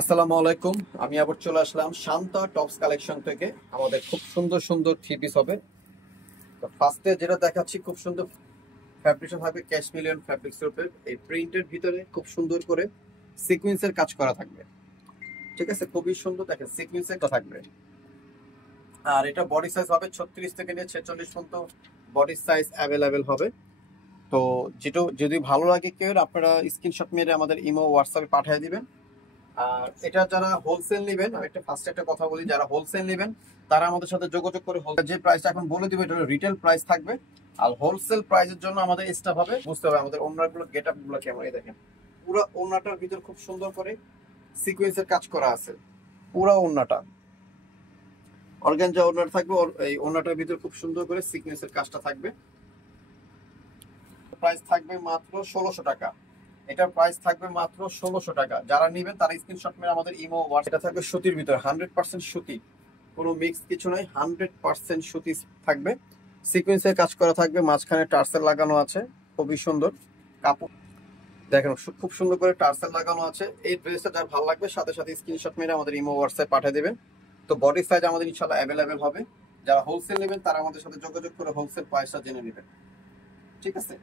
আসসালামু আলাইকুম। আমি আবার চলে আসলাম শান্তা টপস কালেকশন থেকে। আমাদের খুব সুন্দর সুন্দর থ্রি পিস হবে। তো ফার্স্টে যেটা দেখাচ্ছি, খুব সুন্দর ফ্যাব্রিক্স থাকবে, ক্যাশমিলিয়ন ফ্যাব্রিক্সের উপরে এই প্রিন্টের ভিতরে খুব সুন্দর করে সিকোয়েন্সের কাজ করা থাকবে। ঠিক আছে, খুবই সুন্দর, দেখেন সিকোয়েন্সের কাজ থাকবে। আর এটা বডি সাইজ হবে 36 থেকে নিয়ে 46 পর্যন্ত বডি সাইজ অ্যাভেলেবেল হবে। তো যেটা যদি ভালো লাগে কেউ, আপনারা স্ক্রিনশট মেরে আমাদের ইমো হোয়াটসঅ্যাপে পাঠিয়ে দিবেন। আর এটা যারা হোলসেল নেবেন, আমি একটা ফার্স্ট একটা কথা বলি, যারা হোলসেল নেবেন তারা আমাদের সাথে যোগাযোগ করে যে প্রাইসটা এখন বলে দিবে এটা রিটেল প্রাইস থাকবে। আর হোলসেল প্রাইসের জন্য আমাদের স্টাফ হবে, বুঝতে হবে আমাদের ওনারগুলো গেট আপ গুলো কেমন। এই দেখেন পুরো ওনাটার ভিতর খুব সুন্দর করে সিকোয়েন্সের কাজ করা আছে। পুরো ওনাটা অর্গানজা ওনার থাকবে, এই ওনাটার ভিতর খুব সুন্দর করে সিকোয়েন্সের কাজটা থাকবে। প্রাইস থাকবে মাত্র 1600 টাকা। এটার প্রাইস থাকবে মাত্র 1600 টাকা। যারা নেবেন তারা স্ক্রিনশট মেরে আমাদের ইমো হোয়াটসঅ্যাপ। এটা থাকবে সুতির ভিতরে 100% সুতি, কোনো মিক্স কিছু নাই, 100% সুতি থাকবে। সিকোয়েন্সের কাজ করা থাকবে, মাঝখানে টার্সেল লাগানো আছে, খুবই সুন্দর কাপড়। দেখেন খুব সুন্দর করে টার্সেল লাগানো আছে। এই ড্রেসটা যার ভালো লাগবে সাথে সাথে স্ক্রিনশট মেরে আমাদের ইমো হোয়াটসঅ্যাপ পাঠিয়ে দেবেন। তো বডি সাইজ আমাদের ইনশাআল্লাহ অ্যাভেলেবেল হবে। যারা হোলসেল নেবেন তারা আমাদের সাথে যোগাযোগ করে হোলসেল প্রাইসটা জেনে নেবেন। ঠিক আছে।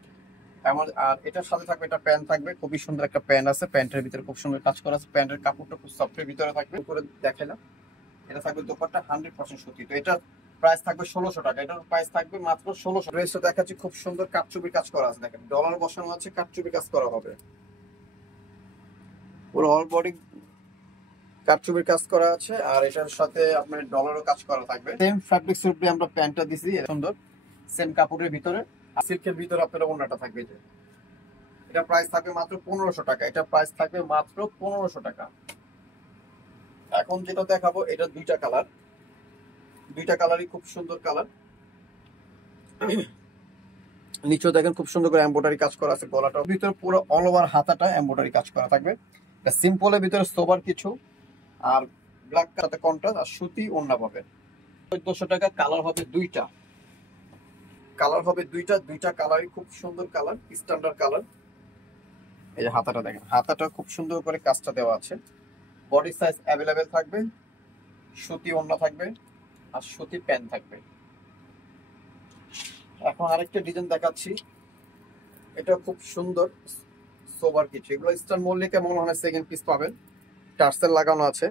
আর এটার সাথে থাকবে একটা প্যান্ট থাকবে, খুবই সুন্দর একটা প্যান্ট আছে, প্যান্টের ভিতরে খুব সুন্দর কাজ করা আছে। প্যান্টের কাপড়টা খুব সফটের ভিতরে থাকবে, উপরে দেখালাম। এটা থাকবে দোপাট্টা 100% সুতি। তো এটা প্রাইস থাকবে 1600 টাকা। এটার প্রাইস থাকবে মাত্র 1600। ড্রেসটা দেখাচ্ছি, খুব সুন্দর কাটচুপি কাজ করা আছে, দেখেন ডলার বসানো আছে, কাটচুপি কাজ করা হবে। পুরো অল বডি কাটচুপির কাজ করা আছে। আর এটার সাথে আপনার ডলারও কাজ করা থাকবে। সেম ফ্যাব্রিক্স উপরে আমরা প্যান্টটা দিছি, সুন্দর সেম কাপড়ের ভিতরে। আর সিল্কের ভিতরে আপনার ওড়নাটা থাকবে। এটা প্রাইস থাকবে মাত্র 1500 টাকা। এটা প্রাইস থাকবে মাত্র 1500 টাকা। এখন যেটা দেখাবো, এটা দুইটা কালার, দুইটা কালারই খুব সুন্দর কালার। নিচেও দেখেন খুব সুন্দর করে এমব্রয়ডারি কাজ করা আছে। গলাটার ভিতরে পুরো অল ওভার হাতাটা এমব্রয়ডারি কাজ করা থাকবে। এটা সিম্পলের ভিতরে সোবার কিছু, আর ব্ল্যাক কালারতে কন্ট্রাস্ট, আর সুতি ওড়না পাবেন। 1400 টাকা। কালার হবে দুইটা, কালার হবে দুইটা, দুইটা কালারই খুব সুন্দর কালার, স্ট্যান্ডার্ড কালার। এই যে হাতাটা দেখেন, হাতাটা খুব সুন্দর করে কাজটা দেওয়া আছে। বডি সাইজ অ্যাভেলেবেল থাকবে, সুতি ওড়না থাকবে, আর সুতি প্যান্ট থাকবে। এখন আরেকটা ডিজাইন দেখাচ্ছি, এটা খুব সুন্দর সোবার কিছু। এগুলো স্টার মল্লিকা মনে হয় সেকেন্ড পিস পাবেন। টার্সেল লাগানো আছে,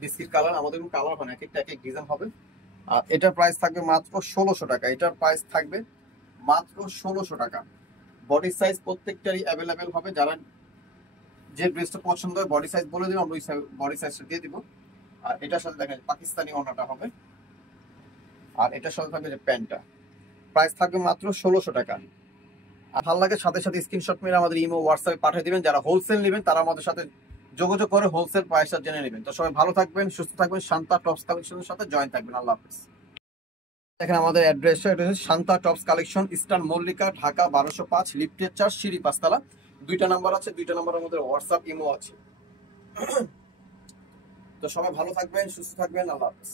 বিস্কিট কালার। আমাদের কোনো কালার হয় না, এক একটা এক এক ডিজাইন হবে। আর এটার প্রাইস থাকবে মাত্র 1600 টাকা। এটার প্রাইস থাকবে মাত্র 1600 টাকা। বডি সাইজ প্রত্যেকটারই অ্যাভেলেবেল হবে। যারা যে ড্রেসটা পছন্দ হয় বডি সাইজ বলে দিব, আমরা ওই বডি সাইজটা দিয়ে দিব। আর এটার সাথে দেখেন পাকিস্তানি ওড়নাটা হবে, আর এটার সাথে থাকবে যে প্যান্টটা। প্রাইস থাকবে মাত্র 1600 টাকা। আর ভালো লাগে সাথে সাথে স্ক্রিনশট মেরে আমাদের ইমো হোয়াটসঅ্যাপে পাঠিয়ে দিবেন। যারা হোলসেল নেবেন তারা আমাদের সাথে যোগাযোগ করে হোলসেল প্রাইসটা জেনে নেবেন। তো সবাই ভালো থাকবেন, সুস্থ থাকবেন, শান্তা টপস কালেকশনের সাথে জয়েন থাকবেন। আল্লাহ হাফেজ। দেখেন আমাদের অ্যাড্রেসটা, এটা হচ্ছে Shanta tops collection, eastern Mallika, Dhaka 1205, লিফটের 4, সিঁড়ি 5 তলা। দুইটা নাম্বার আছে, দুইটা নাম্বারের মধ্যে হোয়াটসঅ্যাপ ইমো আছে। তো সবাই ভালো থাকবেন, সুস্থ থাকবেন। আল্লাহ হাফেজ।